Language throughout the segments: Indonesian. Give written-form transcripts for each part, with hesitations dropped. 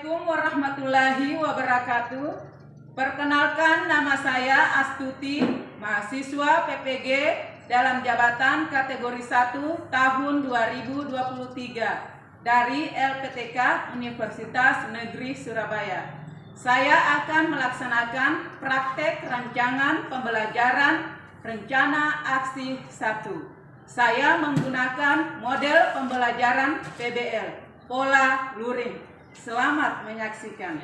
Assalamualaikum warahmatullahi wabarakatuh. Perkenalkan, nama saya Astuti, mahasiswa PPG dalam jabatan kategori 1 tahun 2023 dari LPTK Universitas Negeri Surabaya. Saya akan melaksanakan praktek rancangan pembelajaran rencana aksi 1. Saya menggunakan model pembelajaran PBL, pola luring. Selamat menyaksikan.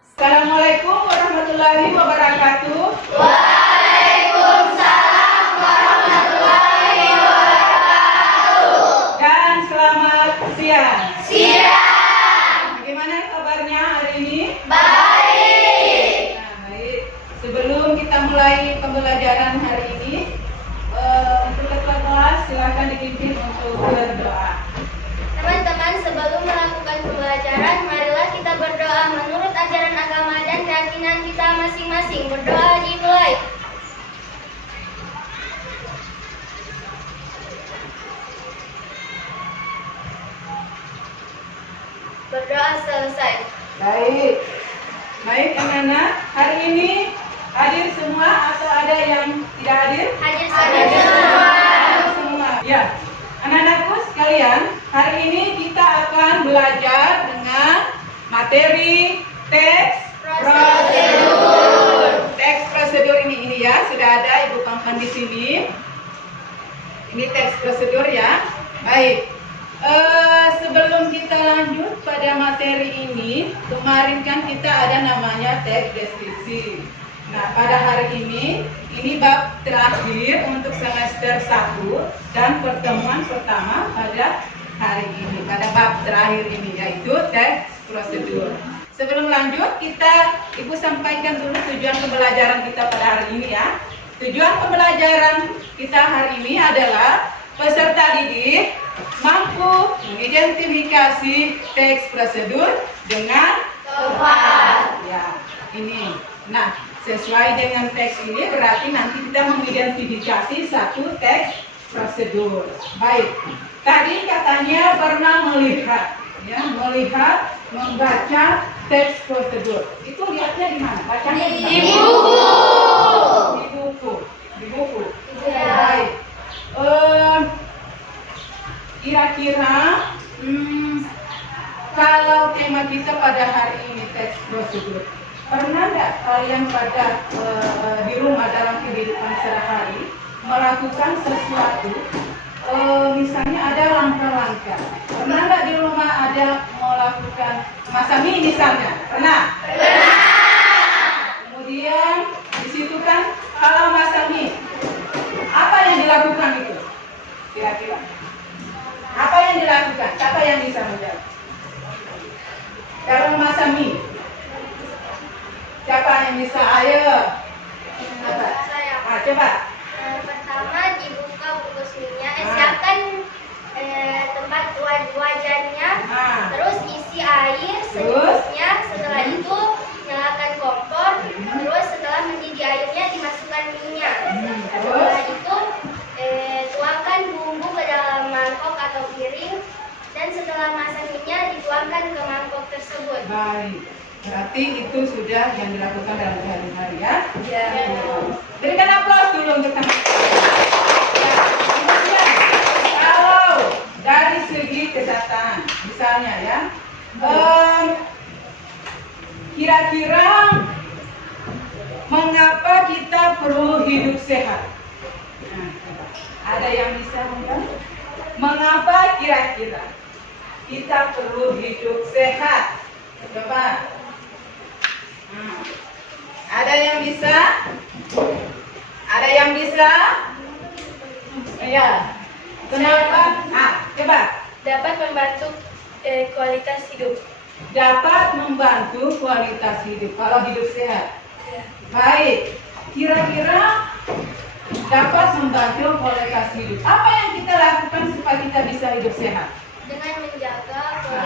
Assalamualaikum warahmatullahi wabarakatuh. Waalaikumsalam warahmatullahi wabarakatuh. Dan selamat siang. Siang. Bagaimana kabarnya hari ini? Baik. Nah, baik. Sebelum kita mulai pembelajaran hari ini, untuk ketua kelas silakan dipimpin untuk berdoa. Teman-teman, sebelum melakukan pembelajaran, marilah kita berdoa menurut ajaran agama dan keyakinan kita masing-masing. Berdoa dimulai. Berdoa selesai. Baik. Baik, anak-anak. Hari ini hadir semua atau ada yang tidak hadir? Hadir semua. Semua. Ya. Anak-anakku sekalian, hari ini kita akan belajar dengan materi teks prosedur. Teks prosedur ini ya, sudah ada Ibu Pangpan di sini. Ini teks prosedur ya. Baik. Sebelum kita lanjut pada materi ini, kemarin kan kita ada namanya teks deskripsi. Nah, pada hari ini bab terakhir untuk semester 1 dan pertemuan pertama pada hari ini, pada bab terakhir ini, yaitu teks prosedur. Sebelum lanjut, Ibu sampaikan dulu tujuan pembelajaran kita pada hari ini ya. Tujuan pembelajaran kita hari ini adalah peserta didik mampu mengidentifikasi teks prosedur dengan tepat. Ya, ini. Nah, sesuai dengan teks ini berarti nanti kita mengidentifikasi satu teks prosedur. Baik. Tadi katanya pernah melihat, ya, membaca teks prosedur. Itu lihatnya di mana? Bacanya di mana? Di buku. Ya. Baik. Kira-kira kalau tema kita pada hari ini teks prosedur, pernah nggak kalian pada di rumah dalam kehidupan sehari-hari melakukan sesuatu, misalnya ada langkah-langkah? Pernah nggak di rumah ada melakukan masami misalnya? Pernah? Kemudian di situ kan kalau masami, apa yang dilakukan itu? Kira-kira apa yang dilakukan? Siapa yang bisa menjawab? Kalau masami, siapa yang bisa? Ayo. Apa? Saya. Coba. Pertama dibuka bungkusnya, siapkan tempat wajannya, terus isi air secukupnya. Setelah itu nyalakan kompor, terus setelah mendidih airnya dimasukkan minyak. Setelah itu tuangkan bumbu ke dalam mangkok atau piring, dan setelah masak minyak dituangkan ke mangkok tersebut. Baik. Berarti itu sudah yang dilakukan dalam sehari-hari ya. Ya. Berikan aplaus dulu untuk teman-teman. Ya, kemudian kalau dari segi kesehatan, misalnya ya, kira-kira mengapa kita perlu hidup sehat? Nah, ada yang bisa menjawab? Mengapa kira-kira kita perlu hidup sehat? Coba. Ada yang bisa? Ada yang bisa? Ya. Kenapa? Coba. Dapat membantu kualitas hidup. Dapat membantu kualitas hidup kalau hidup sehat. Baik. Kira-kira dapat membantu kualitas hidup. Apa yang kita lakukan supaya kita bisa hidup sehat? Dengan menjaga pola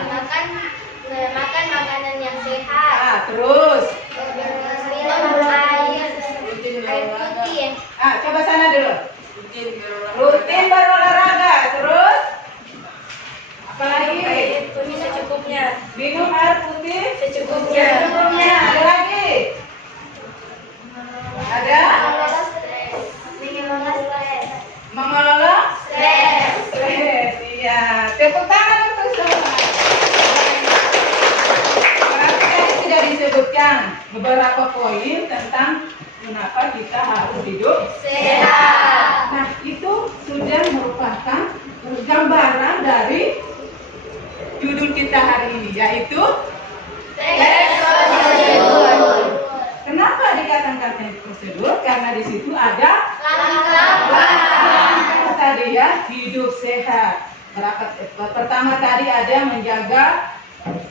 makan makanan yang sehat. Terus. Minum air putih. Coba sana dulu. Rutin berolahraga. Terus? Apalagi? Minum secukupnya. secukupnya. Minum air putih Secukupnya. secukupnya. Ada lagi? Ada? Mengelola stres. Iya. Tepuk tangan untuk semua. Berarti tadi sudah disebutkan beberapa poin tentang kenapa kita harus hidup Sehat. Nah, itu sudah merupakan gambaran dari judul kita hari ini, yaitu Teks prosedur. kenapa dikatakan teks prosedur? Karena di situ ada Langkah-langkah. tadi ya, hidup sehat. Pertama tadi ada menjaga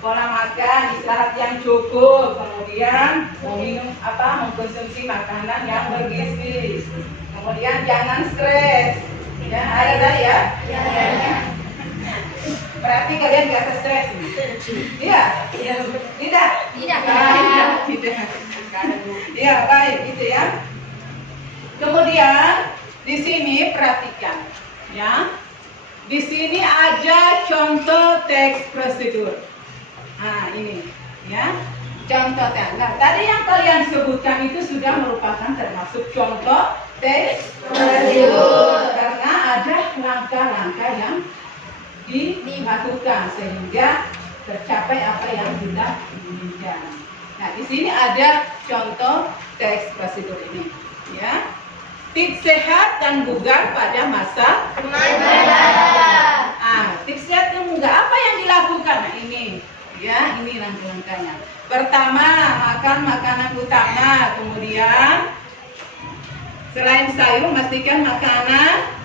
pola makan, istirahat yang cukup, kemudian mengkonsumsi makanan yang bergizi, kemudian jangan stres. Ya, ada tadi ya? Berarti kalian biasa stres nih? Iya? Tidak? Tidak. Tidak. Iya, baik, gitu ya. Kemudian di sini perhatikan, ya. Di sini ada contoh teks prosedur. Nah, ini, ya. Contoh teks. Nah, tadi yang kalian sebutkan itu sudah merupakan termasuk contoh teks prosedur karena ada langkah-langkah yang dilakukan sehingga tercapai apa yang kita inginkan. Nah, di sini ada contoh teks prosedur ini, ya. Tips sehat dan bugar pada masa Remaja. tips sehat dan bugar apa yang dilakukan? Nah, ini, ya, ini langkah-langkahnya. Pertama, makan makanan utama. Kemudian, selain sayur, pastikan makanan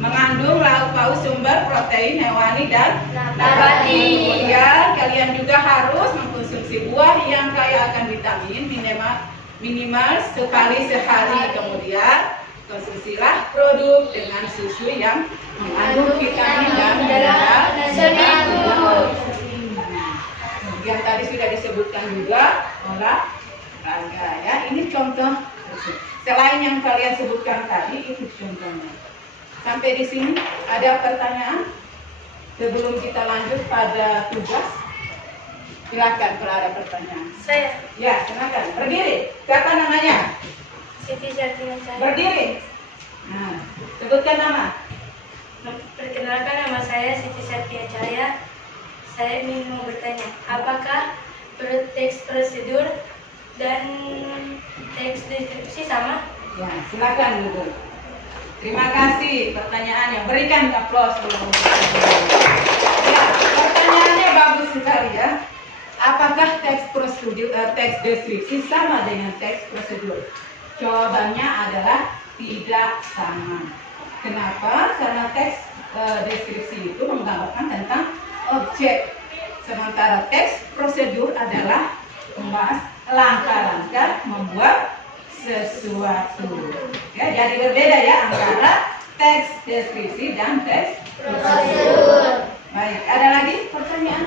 mengandung lauk pauk sumber protein hewani dan Nabati. Kemudian kalian juga harus mengkonsumsi buah yang kaya akan vitamin minimal sekali sehari. Kemudian konsumsilah produk dengan susu yang mengandung vitamin dan mineral seminggu. Kemudian tadi sudah disebutkan juga olahraga, ya. Ini contoh. Selain yang kalian sebutkan tadi, itu contohnya. Sampai di sini ada pertanyaan sebelum kita lanjut pada tugas. Silakan kalau ada pertanyaan. Saya Ya, silakan. Berdiri. Siapa namanya? Siti Jartina saya. Berdiri. Nah, sebutkan nama. Perkenalkan, nama saya Siti Satya Cahaya. Saya ingin mau bertanya, apakah teks prosedur dan teks deskripsi sama? Ya, silakan dulu. Terima kasih pertanyaannya. Berikan aplaus dulu. Ya, pertanyaannya bagus sekali ya. Apakah teks prosedur, teks deskripsi sama dengan teks prosedur? Jawabannya adalah tidak sama. Kenapa? Karena teks deskripsi itu menggambarkan tentang objek, sementara teks prosedur adalah membahas langkah-langkah membuat sesuatu. Ya, jadi berbeda ya antara teks deskripsi dan teks prosedur. Baik, ada lagi pertanyaan?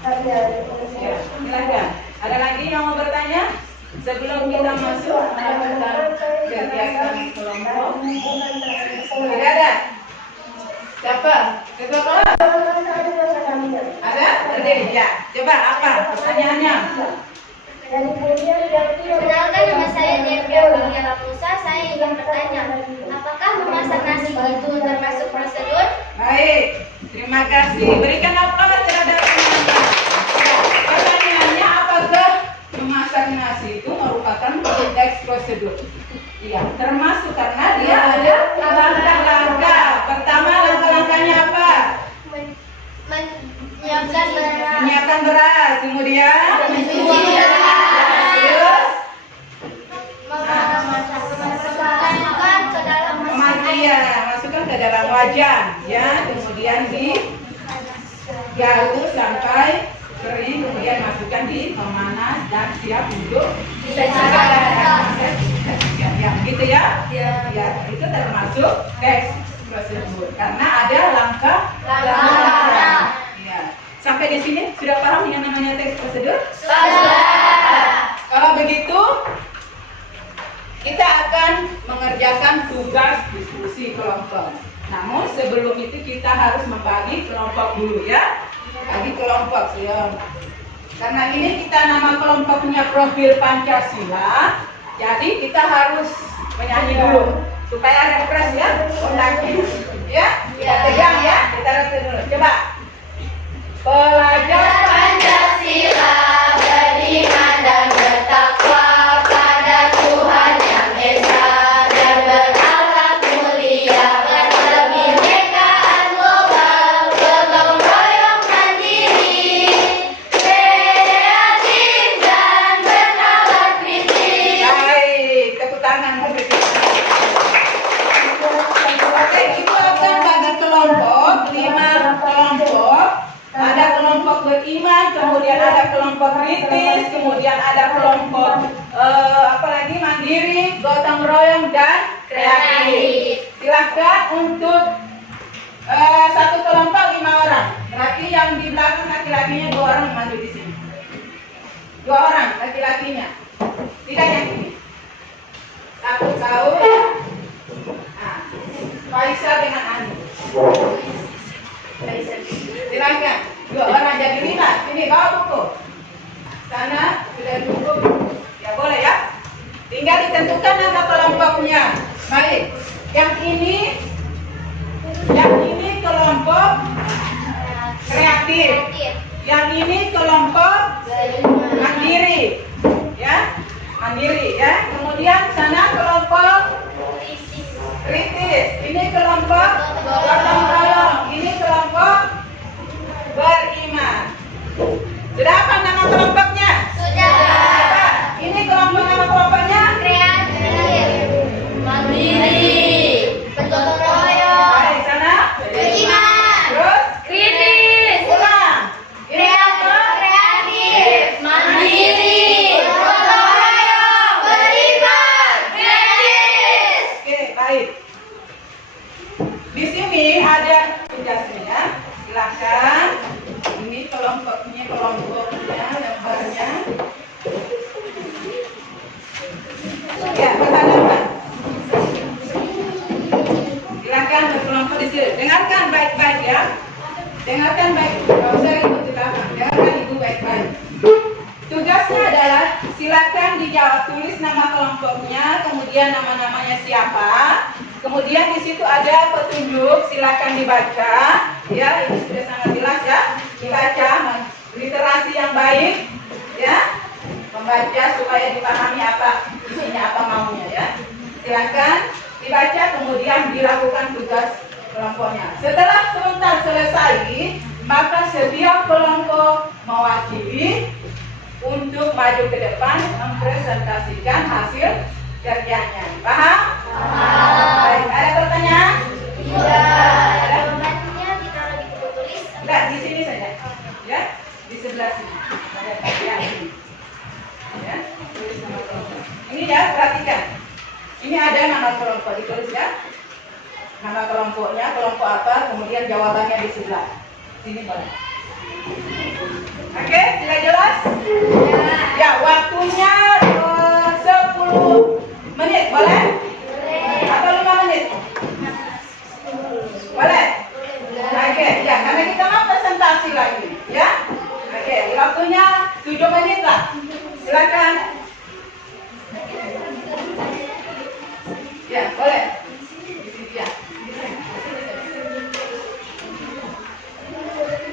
Ya, silakan. Ada lagi yang mau bertanya? Sebelum kita masuk melakukan kegiatan kelompok. Tidak ada? Siapa? Ketua kelas? Ada? Berdiri? Ya. Coba apa pertanyaannya? Perkenalkan, nama saya Devia Panggela Musa. Saya ingin bertanya, apakah memasak nasi itu termasuk prosedur? Baik, terima kasih. Berikan aplaus terhadap penonton. Ya, pertanyaannya apakah memasak nasi itu merupakan teks prosedur? Iya, termasuk karena dia ada langkah-langkah. Pertama, langkah-langkahnya apa? Menyiapkan beras. Menyiapkan beras, kemudian Mencuci terus masukkan ke dalam masukkan ke dalam wajan, ya, kemudian digaruk sampai kering, kemudian masukkan di pemanas dan siap untuk disajikan. Ya, gitu ya? Ya. Ya, itu termasuk teks prosedur karena ada Langkah-langkah. Ya. Sampai di sini sudah paham yang namanya teks prosedur? Sudah. Kalau begitu, kita akan mengerjakan tugas diskusi kelompok. Namun sebelum itu kita harus membagi kelompok dulu ya. Bagi kelompok ya. Karena ini kita nama kelompoknya Profil Pancasila. Jadi kita harus menyanyi dulu supaya refresh ya otaknya. Ya, kita tegang ya. Kita refresh dulu. Coba. Pelajar Pancasila beriman dan bertakwa pada Tuhan Yang Esa dan berakhlak mulia, berkebinekaan global, gotong royong mandiri, kreatif dan bernalar kritis. baik, tepuk tangan. Oke, itu akan bagi kelompok, 5 kelompok. Ada kelompok beriman, kemudian ada kelompok kritis, kemudian ada kelompok apalagi mandiri, gotong royong dan kreatif. Silahkan untuk satu kelompok 5 orang. Berarti yang di belakang laki-lakinya 2 orang maju di sini. 2 orang laki-lakinya. Tidak yang ini. Satu tahu. Nah, Faisal dengan Ani. Silakan. 2 orang jadi 5. Sini bawa buku. Sana sudah cukup. Ya boleh ya. Tinggal ditentukan nama kelompoknya. Baik. Yang ini kelompok kreatif. Yang ini kelompok mandiri. Ya. Mandiri ya. Kemudian sana kelompok kritis. Ini kelompok gotong royong. Ini kelompok beriman. Sudah apa nama kelompoknya? Sudah. Apa? Ini kelompok nama kelompoknya? Kreatif, mandiri, gotong royong, Baik, sana. beriman, Terus kritis, ulang. kreatif, mandiri, gotong royong, beriman, kritis. Oke, baik. Di sini ada tugasnya. Silakan. Ini kelompoknya lembarnya. Ya, berhadapan. Silakan berkelompok di sini. Dengarkan baik-baik ya. Dengarkan baik. Tidak usah ribut di belakang. Dengarkan ibu baik-baik. Tugasnya adalah silakan dijawab, tulis nama kelompoknya, kemudian nama-namanya siapa. Kemudian di situ ada petunjuk, silakan dibaca. Ya, ini sudah sangat jelas ya. Dibaca, literasi yang baik, ya. Membaca supaya dipahami apa isinya, apa maunya ya. Silakan dibaca, kemudian dilakukan tugas kelompoknya. Setelah sebentar selesai, maka setiap kelompok mewakili untuk maju ke depan mempresentasikan hasil kerjanya. Paham? Baik, ada pertanyaan? Tidak. Jawabannya ditaruh di buku tulis. Enggak, di sini saja. Ya, di sebelah sini. Ya, ini. Ya, tulis nama kelompok. Ini ya, perhatikan. Ini ada nama kelompok, ditulis ya. Nama kelompoknya, kelompok apa, kemudian jawabannya di sebelah. Sini boleh. Oke, sudah jelas? Ya, waktunya 10 menit, boleh? Atau 5 menit? Boleh? Oke, ya, karena kita mau presentasi lagi, ya. Oke, waktunya 7 menit lah. Silakan. Ya, boleh. Di sini ya.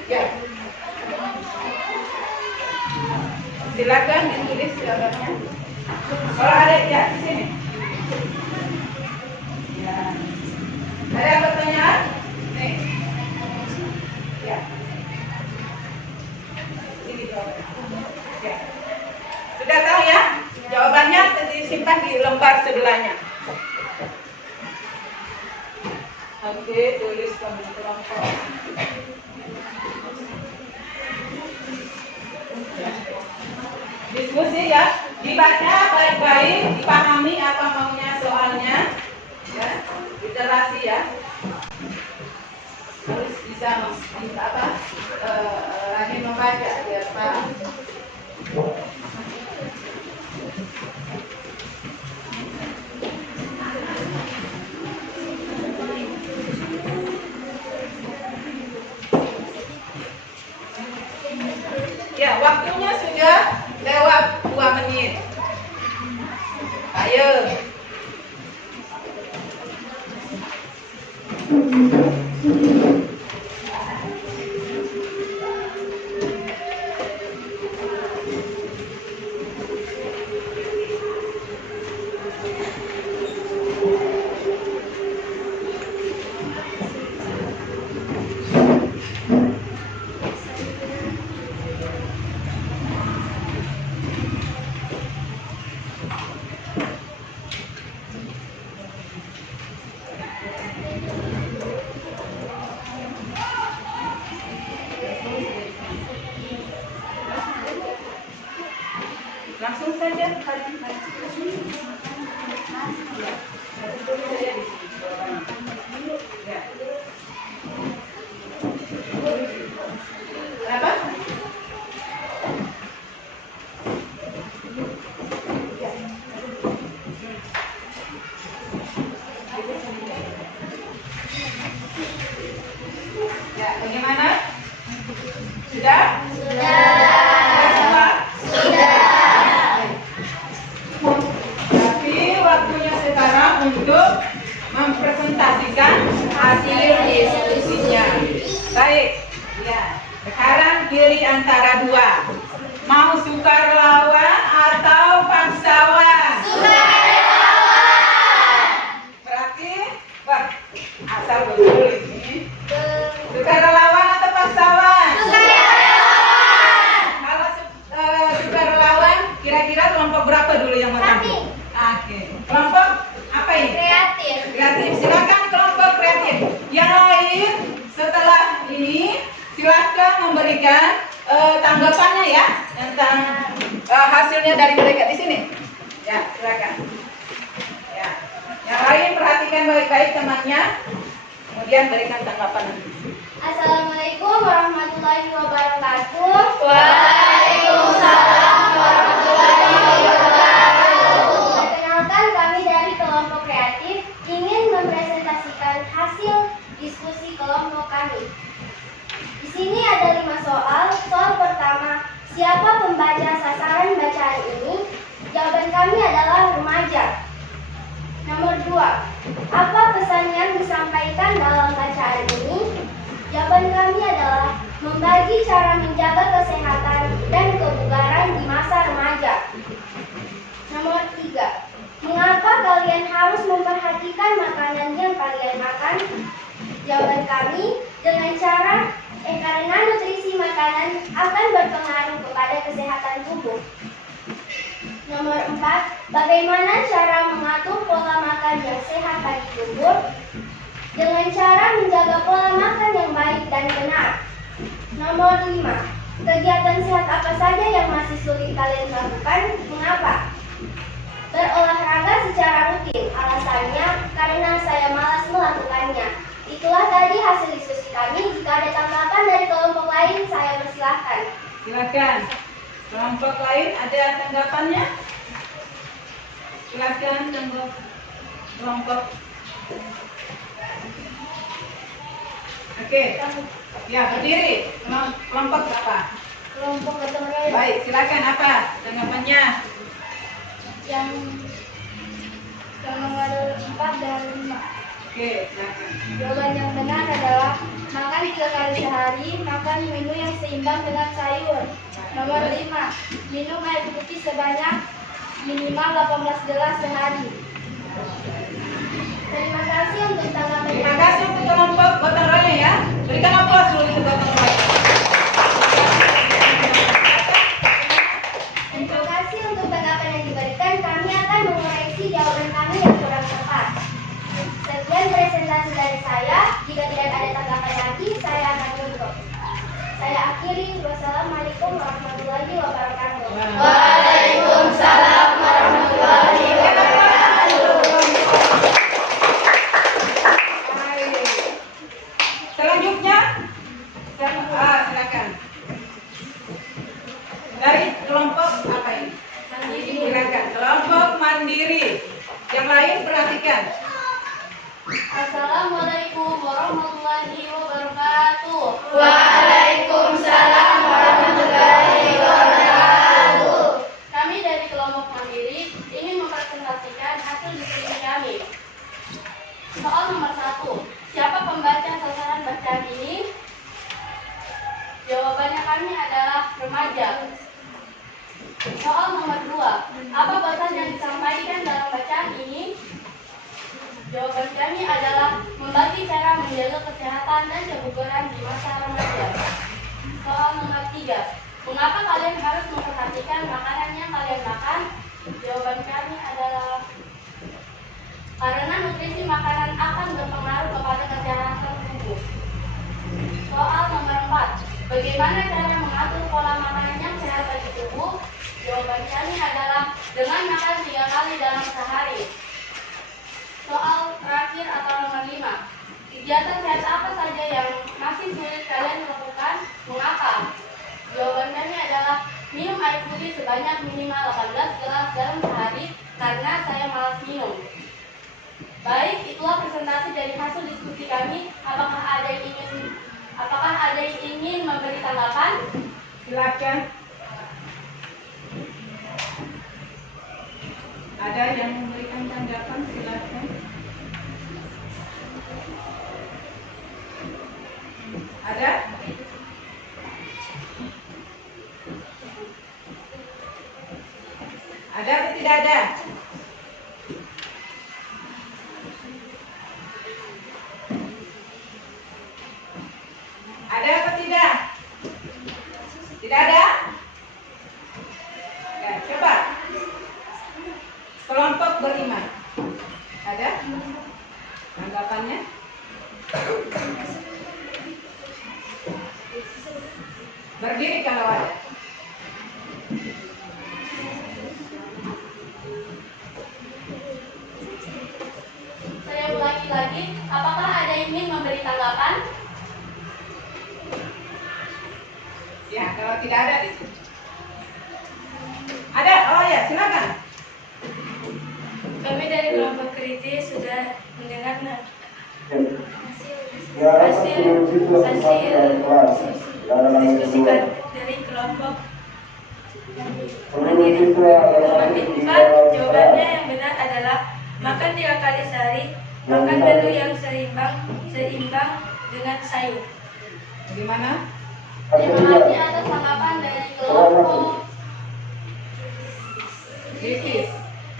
Ya. Silakan ditulis jawabannya. Kalau ada ya di sini. Ya. Ada pertanyaan? Nih. Ya. Ini jawabannya. Ya. Sudah tahu ya? Jawabannya disimpan di lembar sebelahnya. Oke, tulis kelompok. Diskusi ya, dibaca baik-baik, dipahami apa maunya soalnya, ya, literasi ya, harus bisa rajin membaca biar paham. Langsung saja. Ya. Apa? Ya, bagaimana? Sudah? Sudah. Tapi waktunya sekarang untuk mempresentasikan hasil diskusinya. Baik, ya. Sekarang pilih antara dua. Mau sukarelawan atau paksawan? Berarti, wah, asal betul ini. Sukarelawan atau paksawan? Kalau sukarelawan, kira-kira kelompok berapa dulu yang mau tampil? Oke. Kelompok apa ini? Kreatif. Kreatif. Silakan kelompok kreatif. Yang lain setelah ini silakan memberikan tanggapannya ya tentang hasilnya dari mereka di sini. Ya, silakan. Ya. Yang lain perhatikan baik-baik temannya. Kemudian berikan tanggapan. Assalamualaikum warahmatullahi wabarakatuh. Waalaikumsalam warahmatullahi wabarakatuh. Perkenalkan, kami dari kelompok kreatif ingin mempresentasikan hasil diskusi kelompok kami. Di sini ada 5 soal. Soal pertama, siapa pembaca sasaran bacaan ini? Jawaban kami adalah remaja. Nomor 2, apa pesan yang disampaikan dalam bacaan ini? Jawaban kami adalah membagi cara menjaga kesehatan dan kebugaran di masa remaja. Nomor 3, mengapa kalian harus memperhatikan makanan yang kalian makan? Jawaban kami, karena nutrisi makanan akan berpengaruh kepada kesehatan tubuh. Nomor 4, bagaimana cara mengatur pola makan yang sehat bagi tubuh? Dengan cara menjaga pola makan yang baik dan benar. Nomor 5, kegiatan sehat apa saja yang masih sulit kalian lakukan? Mengapa? Berolahraga secara rutin, alasannya karena saya malas melakukannya. Itulah tadi hasil diskusi kami. Jika ada tanggapan dari kelompok lain, saya persilahkan. Silakan. Kelompok lain ada tanggapannya? Silakan kelompok. Oke. Ya, berdiri. Kelompok apa? Kelompok gotong royong. Baik, silakan apa tanggapannya? Yang nomor 4 dan 5. Oke, silakan. Jawaban yang benar adalah makan 3 kali sehari, makan menu yang seimbang dengan sayur. Nomor 5, minum air putih sebanyak minimal 18 gelas sehari. Terima kasih untuk tanggapan. Terima kasih untuk kelompok gotong royong ya. Berikan aplaus dulu untuk gotong royong. Terima kasih untuk tanggapan yang diberikan. Kami akan mengoreksi jawaban kami yang kurang tepat. Sekian presentasi dari saya. Jika tidak ada tanggapan lagi, saya akan tutup. Saya akhiri. Wassalamualaikum warahmatullahi wabarakatuh. Waalaikumsalam warahmatullahi wabarakatuh. Baik. Selanjutnya, silakan. Dari kelompok apa ini? Silakan. Kelompok mandiri. Yang lain perhatikan. Assalamualaikum warahmatullahi wabarakatuh. Waalaikumsalam warahmatullahi wabarakatuh. Kami dari kelompok mandiri ingin mempresentasikan hasil diskusi kami. Soal nomor 1, Siapa pembaca sasaran bacaan ini? Jawabannya kami adalah remaja. Soal nomor 2. Apa pesan yang disampaikan dalam bacaan ini? Jawaban kami adalah membagi cara menjaga kesehatan dan kebugaran di masa remaja. Soal nomor 3. Mengapa kalian harus memperhatikan makanan yang kalian makan? Jawaban kami adalah karena nutrisi makanan akan berpengaruh kepada kesehatan tubuh. Soal nomor 4. Bagaimana cara mengatur pola makanan yang sehat bagi tubuh? Jawaban kami adalah dengan makan 3 kali dalam sehari. Soal terakhir atau nomor 5. Kegiatan sehat apa saja yang masih sulit kalian lakukan? Mengapa? Jawaban kami adalah minum air putih sebanyak minimal 18 gelas dalam sehari karena saya malas minum. Baik, itulah presentasi dari hasil diskusi kami. Apakah ada yang ingin memberi tanggapan? Silakan. Ada yang memberikan tanggapan? Silakan. Ada? Ada atau tidak ada? Ada atau tidak? Tidak ada? Ya, coba. Kelompok berlima. Ada? Tanggapannya? Berdiri kalau ada. Saya ulangi lagi, apakah ada yang ingin memberi tanggapan? Ya, kalau tidak ada di sini. Ada? Oh ya, silakan. Kami dari kelompok kritis sudah mendengar hasil diskusikan dari kelompok mandiri. Nomor 4, jawabannya yang benar adalah makan 3 kali sehari, makan menu yang seimbang dengan sayur. Bagaimana? Terima kasih atas tanggapan dari kelompok Kritis.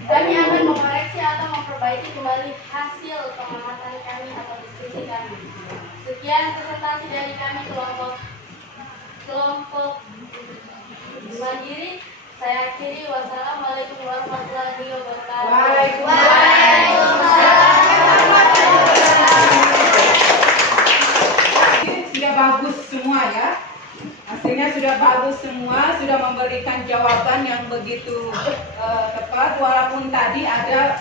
Kami akan mengoreksi atau memperbaiki kembali hasil pengamatan kami atau diskusi kami. Sekian presentasi dari kami kelompok mandiri. Saya akhiri. Wassalamualaikum warahmatullahi wabarakatuh. Sudah bagus semua ya. Hasilnya sudah bagus semua, sudah memberikan jawaban yang begitu tepat. Walaupun tadi ada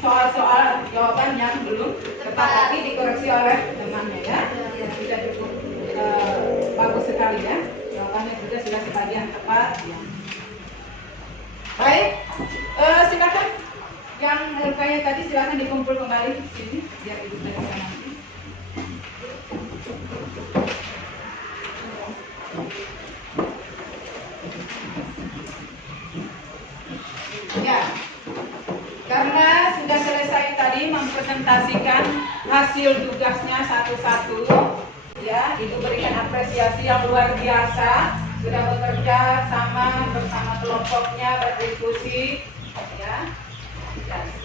soal-soal jawaban yang belum tepat, tapi dikoreksi oleh temannya ya. Sudah cukup bagus sekali ya. Jawabannya juga sudah sebagian tepat. Ya. Baik, silakan yang rupanya tadi silakan dikumpul kembali di sini biar ibu saya bisa nanti. Ya, karena sudah selesai tadi mempresentasikan hasil tugasnya satu-satu, ya, Ibu berikan apresiasi yang luar biasa, sudah bekerja sama bersama kelompoknya berdiskusi, ya.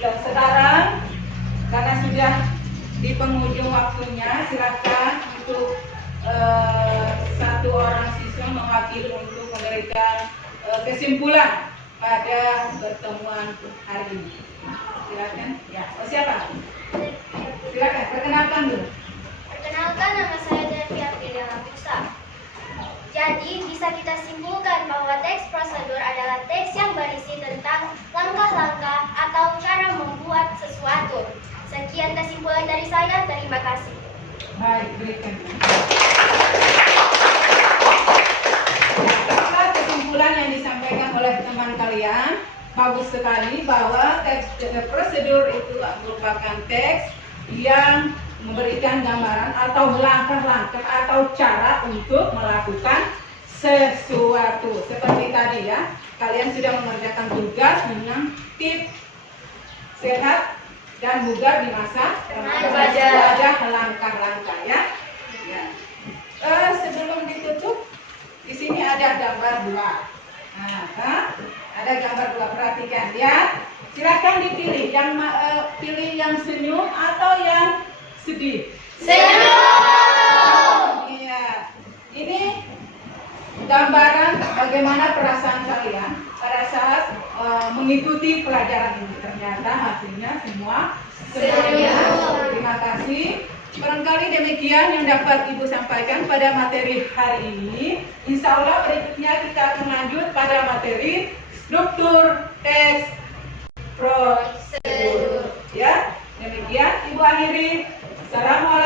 Dan sekarang karena sudah di penghujung waktunya, silakan untuk satu orang siswa mewakili untuk memberikan kesimpulan pada pertemuan hari ini. Silakan. Ya, siapa? Silakan, perkenalkan dulu. Perkenalkan, nama saya Devi Aprilia Musa. Jadi, bisa kita simpulkan bahwa teks prosedur adalah teks yang berisi tentang langkah-langkah atau cara membuat sesuatu. Sekian kesimpulan dari saya, terima kasih. Baik, berikan. Kesimpulan yang disampaikan oleh teman kalian bagus sekali bahwa teks prosedur itu merupakan teks yang memberikan gambaran atau langkah-langkah atau cara untuk melakukan sesuatu. Seperti tadi ya, kalian sudah mengerjakan tugas tentang tips sehat dan bugar di masa remaja. Ada gambar dua, perhatikan ya. Silakan dipilih yang pilih yang senyum atau yang sedih. Senyum. Iya. Ini gambaran bagaimana perasaan kalian pada saat mengikuti pelajaran ini. Ternyata hasilnya semua senyum. Terima kasih. Barangkali demikian yang dapat Ibu sampaikan pada materi hari ini. Insya Allah berikutnya kita akan lanjut pada materi struktur teks prosedur. Ya, demikian Ibu akhiri. Assalamualaikum.